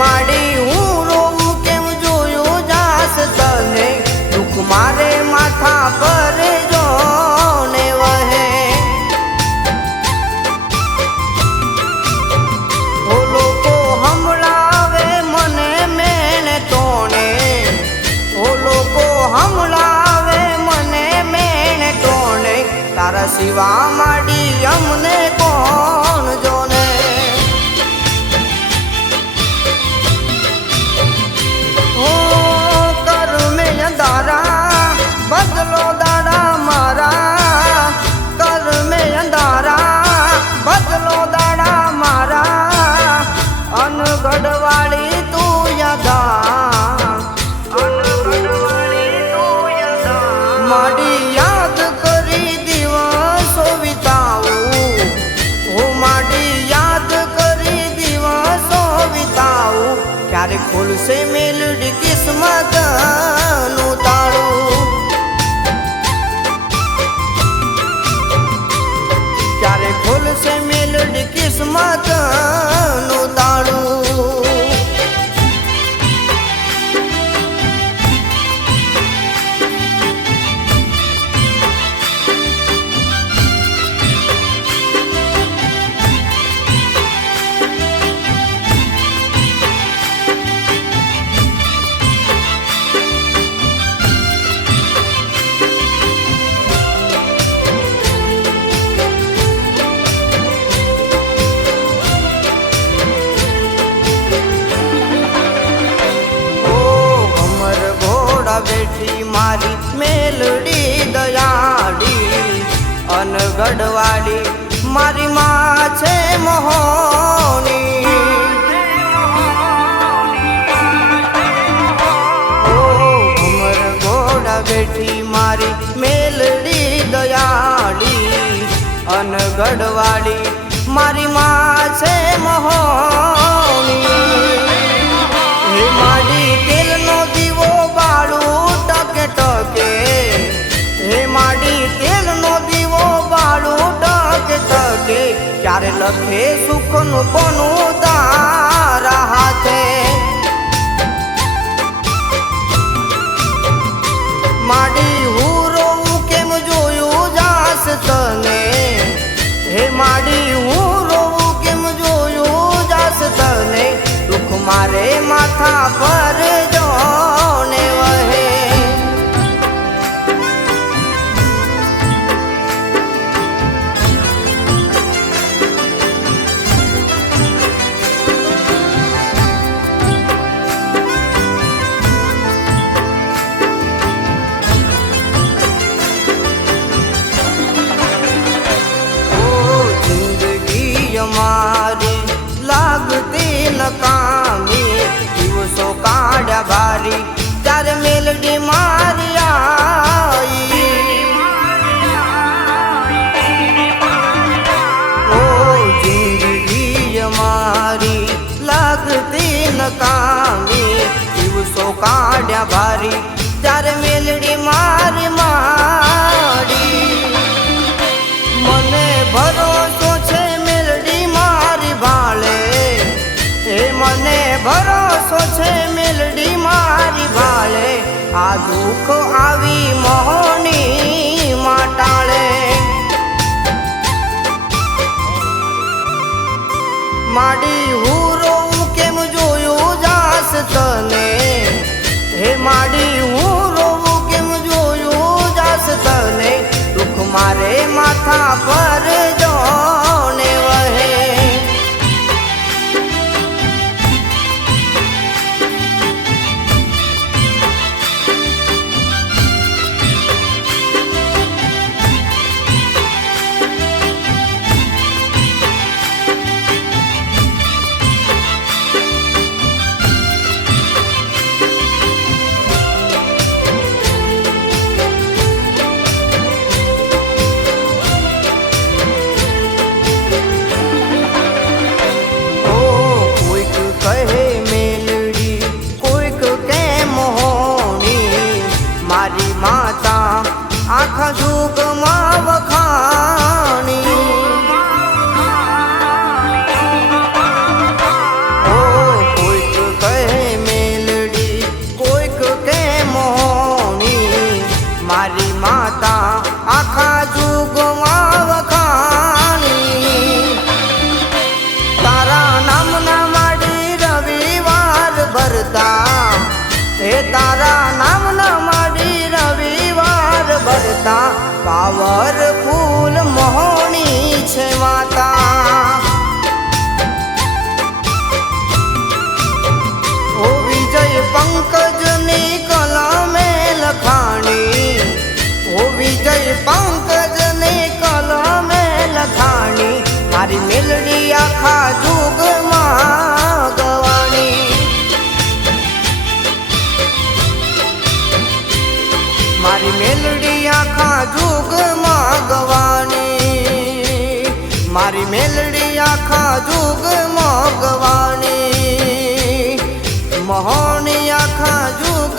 માડી હું રોવું કેમ જોયું જાસ તને દુઃખ મારે માથા પર જોને વહે ઓ લોકો હમણાવે મને મેને તોણે ઓ લોકો હમણાવે મને મેને તોણે તારા સિવા માડી અમને કોણ જોને बदलो दाड़ा मारा कर में अंधारा बदलो दाड़ा मारा अनगढ़वाड़ी तू यादा अनगढ़वाड़ी तू यादा माड़ी याद करी दिवसो विताऊं हो माड़ी याद करी दिवसो विताऊं क्यारे खुल से मेलडी किस्मत नु ताड़ू क्यारे फूल से मेलडी किस्मत नु ताड़ू बेटी मारी मेलडी दयाड़ी अनगढ़वाड़ी मारी माँ छे मोहनी ओ हमर घोड़ा बेटी मारी मेलडी दयाड़ी अनगढ़वाड़ी मारी माँ छे मोहनी हे माडी तेल नो दीवो बाळू टके टके हे माडी तेल नो दीवो बाळू टके टके क्यारे लखे सुख नु कोनु तारा हाथे माडी हूँ रोवू केम जोयू जास तने हे माडी हूँ रोवू केम जोयू जास तने दुख मारे माथा पर जोने वहे ओ जिंदगी हमारी लागती नकामी दिवसो काढ़ा भारी तारे मेलडी मारी आई ओ जिंदगी हमारी लागती नकामी दिवसो काढ़ा भारी तारे मेलडी मारी मारी मने भरोसो छे मेलडी मारी भाले मने भरोसो छे मेलडी मारी भाले आ दुख आवी मोहनी माटाळे माडी हूँ रोवू केम जोयू जास तने हे माडी हूँ रोवू केम जोयू जास तने दुख मारे माथा पर जोने वहे ભરતા હે તારા નામના માડી રવિવાર ભરતા પાવરફુલ મોહણી છે માતા ઓ વિજય પંકજની કલમે લખાણી ઓ વિજય પંકજની કલમે લખાણી મારી મેલડી આખા જુગમાં ગવાણી મારી મેલડી આખા જુગમાં ગવાણી મારી મેલડી આખા જુગમાં ગવાણી મોહણી આખા જુગ